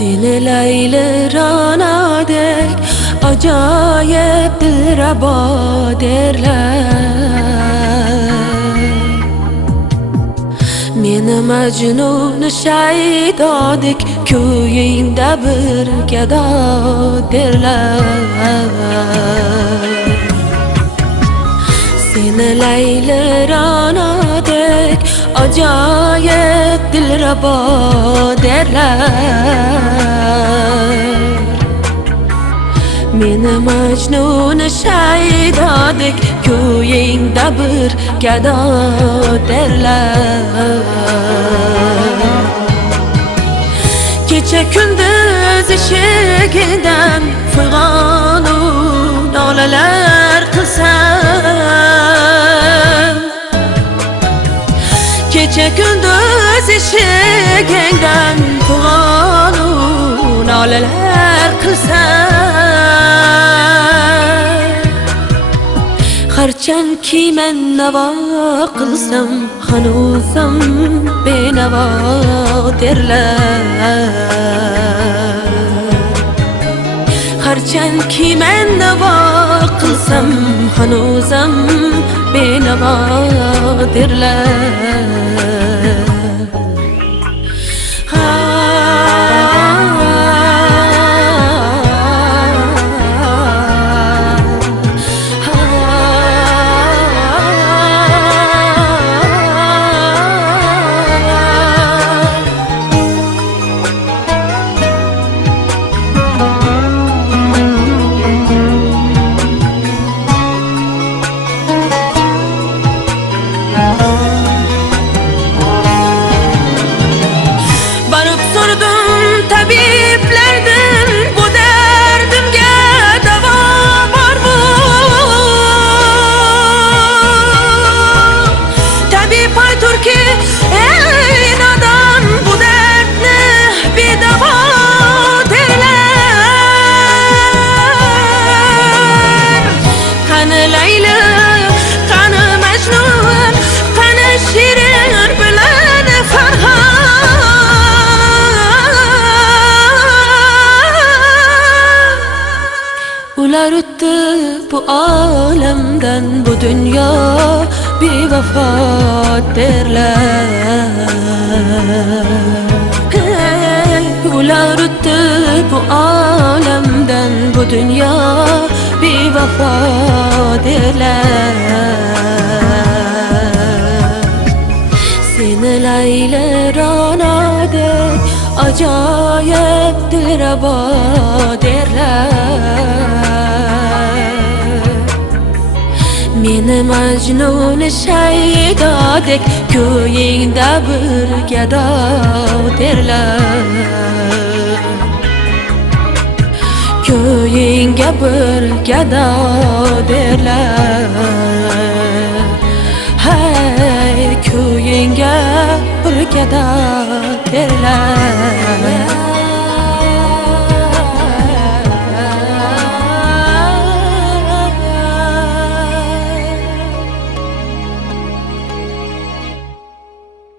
Seni Leylirana dek acayip dilrabo derler. Meni Majnun Shaydo dek kuyingda bir gado derler. Seni Leylirana dek acayip dilrabo derler. Meni Majnun Shaydo dek kuyingda bir gado derler. Kecha kunduz eshigidan fig'onu nolalar qilsam, kecha kunduz eshigingdan fig'onu nolalar qilsam, harchanki men navo qilsam hanuzam benavo derlar. Harchanki men navo qilsam hanuzam benavo derlar. Ular o'tdi bu olamdan, bu dunyo bevafo derlar. Ular o'tdi bu olamdan, bu dunyo bevafo derlar. Seni Leylirana dek acayip dilrabo derlar. Meni Majnun Shaydo dek kuyingda bir gado derlar. Kuyingga bir gado derlar. Hey, kuyingga bir gado